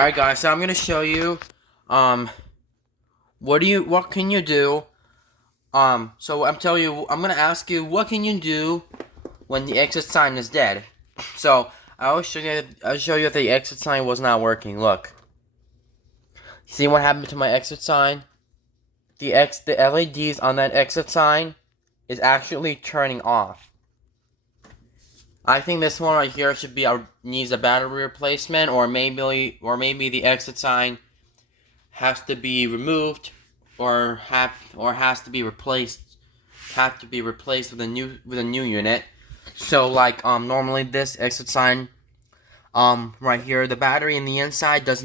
Alright guys, so I'm gonna show you what can you do? So I'm gonna ask you what can you do when the exit sign is dead. So I'll show you if the exit sign was not working. Look. See what happened to my exit sign? The LEDs on that exit sign is actually turning off. I think this one right here needs a battery replacement, or maybe the exit sign has to be removed, or has to be replaced with a new unit. So like normally this exit sign right here, the battery in the inside does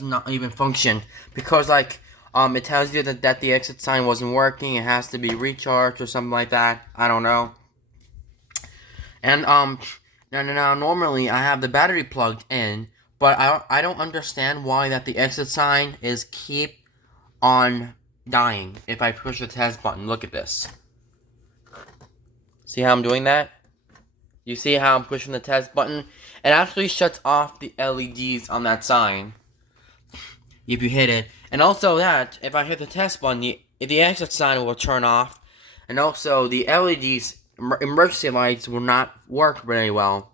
not even function, because like it tells you that the exit sign wasn't working. It has to be recharged or something like that. I don't know. And now normally I have the battery plugged in, but I don't understand why that the exit sign is keep on dying if I push the test button. Look at this. See how I'm doing that? You see how I'm pushing the test button? It actually shuts off the LEDs on that sign if you hit it. And also that, if I hit the test button, the exit sign will turn off. And also the LEDs, emergency lights, will not work very well.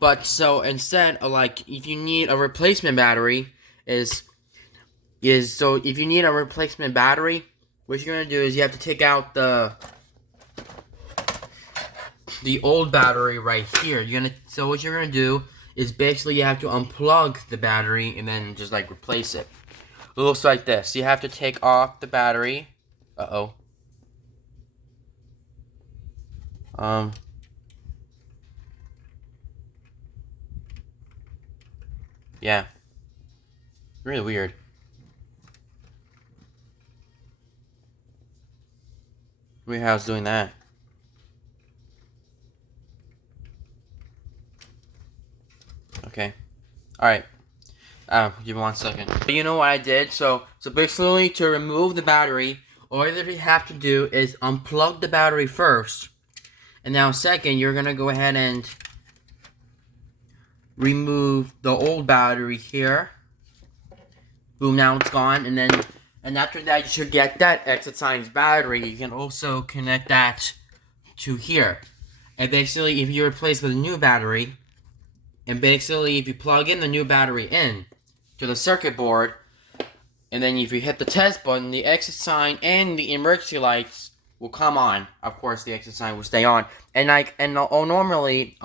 But so instead, like, if you need a replacement battery, if you need a replacement battery, what you're gonna do is you have to take out the old battery right here. So what you're gonna do is basically you have to unplug the battery and then just like replace it. It looks like this. You have to take off the battery. Yeah. Really weird. Weird how it's doing that. Okay. Alright. Give me 1 second. You know what I did? So basically, to remove the battery, all that you have to do is unplug the battery first. And now second, you're gonna go ahead and remove the old battery here. Boom, now it's gone. And after that, you should get that exit sign's battery. You can also connect that to here. And basically, if you replace with a new battery, and basically if you plug in the new battery in to the circuit board, and then if you hit the test button, the exit sign and the emergency lights will come on. Of course, the exit sign will stay on. And normally,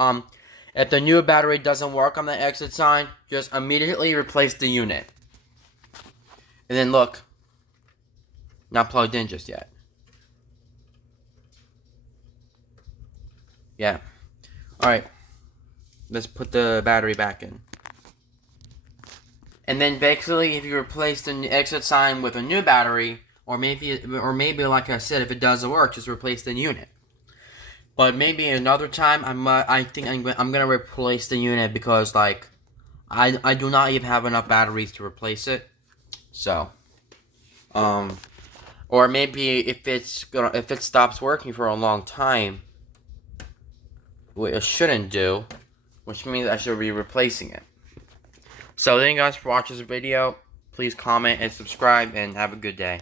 if the new battery doesn't work on the exit sign, just immediately replace the unit. And then look, not plugged in just yet. Yeah. Alright. Let's put the battery back in. And then basically, if you replace the exit sign with a new battery, or maybe like I said, if it doesn't work, just replace the unit. But maybe another time, I think I'm gonna replace the unit, because like I do not even have enough batteries to replace it. So, or maybe if it stops working for a long time, what it shouldn't do, which means I should be replacing it. So thank you guys for watching this video. Please comment and subscribe, and have a good day.